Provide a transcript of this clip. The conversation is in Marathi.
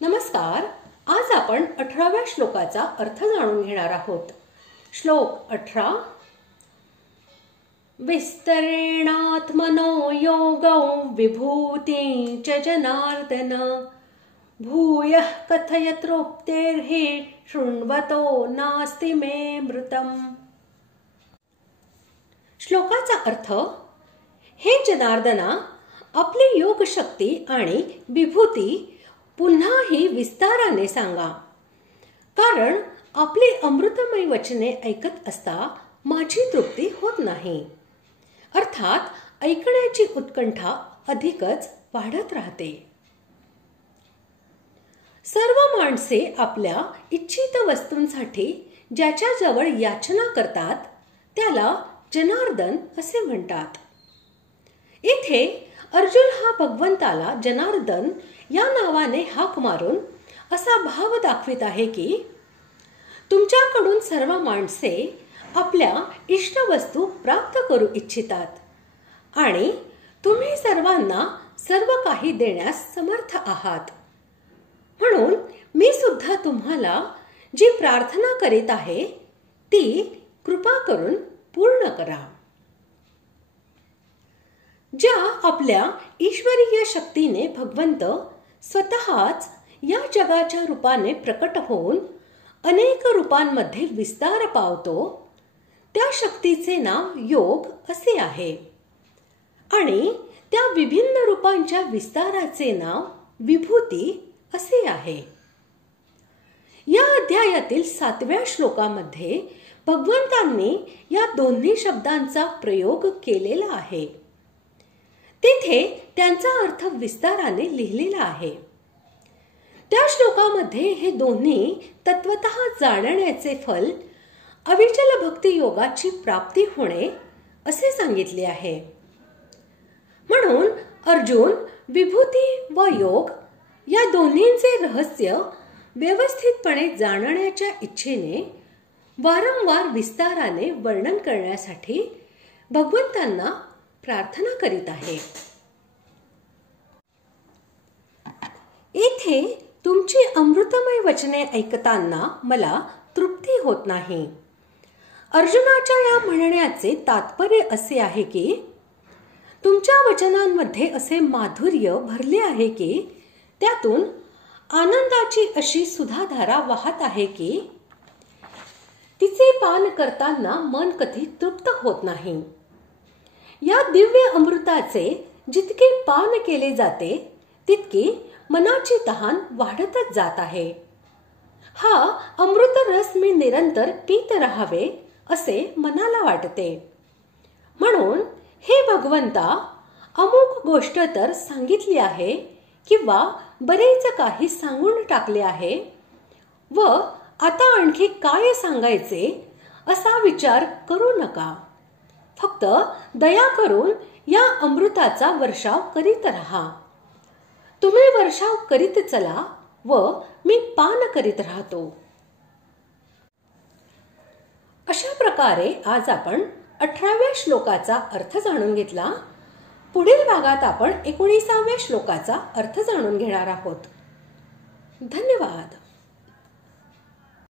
नमस्कार. आज आपण 18व्या श्लोकाचा अर्थ जाणून घेणार आहोत. श्लोक 18. विस्तरेणात्मनो योगौ विभूतिं च जनार्दन भूयः कथय तृप्तिर्हि शृण्वतो नास्ति मे मृतम्. श्लोकाचा अर्थ: हे जनार्दना, आपली योग शक्ती आणि विभूती पुन्हाही विस्ताराने सांगा, कारण आपली अमृतमय वचने ऐकत असता माझी तृप्ती होत नाही. अर्थात ऐकण्याची उत्कंठा अधिकच वाढत राहते. सर्व माणसे आपल्या इच्छित वस्तूंसाठी ज्याच्या जवळ याचना करतात त्याला जनार्दन असे म्हणतात. इथे अर्जुन हा भगवंताला जनार्दन या नावाने हाक मारून असा भाव दाखवित आहे की तुमच्याकडून सर्व माणसे आपल्या इष्ट वस्तू प्राप्त करू इच्छितात आणि तुम्ही सर्वांना सर्व काही देण्यास समर्थ आहात. म्हणून मी सुद्धा तुम्हाला जी प्रार्थना करीत आहे ती कृपा करून पूर्ण करा. ज्या आपल्या ईश्वरीय शक्तीने भगवंत स्वतःच या जगाच्या रूपाने प्रकट होऊन अनेक रूपांमध्ये विस्तार पावतो, त्या शक्तीचे नाव योग असे आहे आणि त्या विभिन्न रूपांच्या विस्ताराचे नाव विभूती असे आहे. या अध्यायातील 7व्या श्लोकामध्ये भगवंतांनी या दोन्ही शब्दांचा प्रयोग केलेला आहे. तिथे त्यांचा अर्थ विस्ताराने लिहिलेला आहे. त्या श्लोकामध्ये हे दोन्ही तत्वतः जाणण्याचे फल अविचल भक्ती योगाची प्राप्ती होणे असे सांगितले आहे. म्हणून अर्जुन विभूती व योग या दोन्हींचे रहस्य व्यवस्थितपणे जाणण्याच्या इच्छेने वारंवार विस्ताराने वर्णन करण्यासाठी भगवंतांना प्रार्थना करीत आहे. येथे तुमची अमृतमय वचने ऐकताना मला तृप्ती होत नाही. अर्जुनाच्या या म्हणण्याचे तात्पर्य असे आहे की तुमच्या वचनांमध्ये असे माधुर्य भरले आहे की त्यातून आनंदाची अशी सुधाधारा वाहत आहे की तिचे पान करताना मन कधी तृप्त होत नाही. या दिव्य अमृताचे जितके पान केले जाते तितकी मनाची तहान वाढतच जात आहे. हा अमृत रस मी निरंतर पीत राहावे असे मनाला वाटते. म्हणून हे भगवंता, अमुक गोष्ट तर सांगितली आहे किंवा बरेच काही सांगून टाकले आहे व आता आणखी काय सांगायचे असा विचार करू नका. फक्त दया करून या अमृताचा वर्षाव करीत राहा. तुम्ही वर्षाव करीत चला व मी पान करीत राहतो. अशा प्रकारे आज आपण 18व्या श्लोकाचा अर्थ जाणून घेतला. पुढील भागात आपण 19व्या श्लोकाचा अर्थ जाणून घेणार आहोत. धन्यवाद.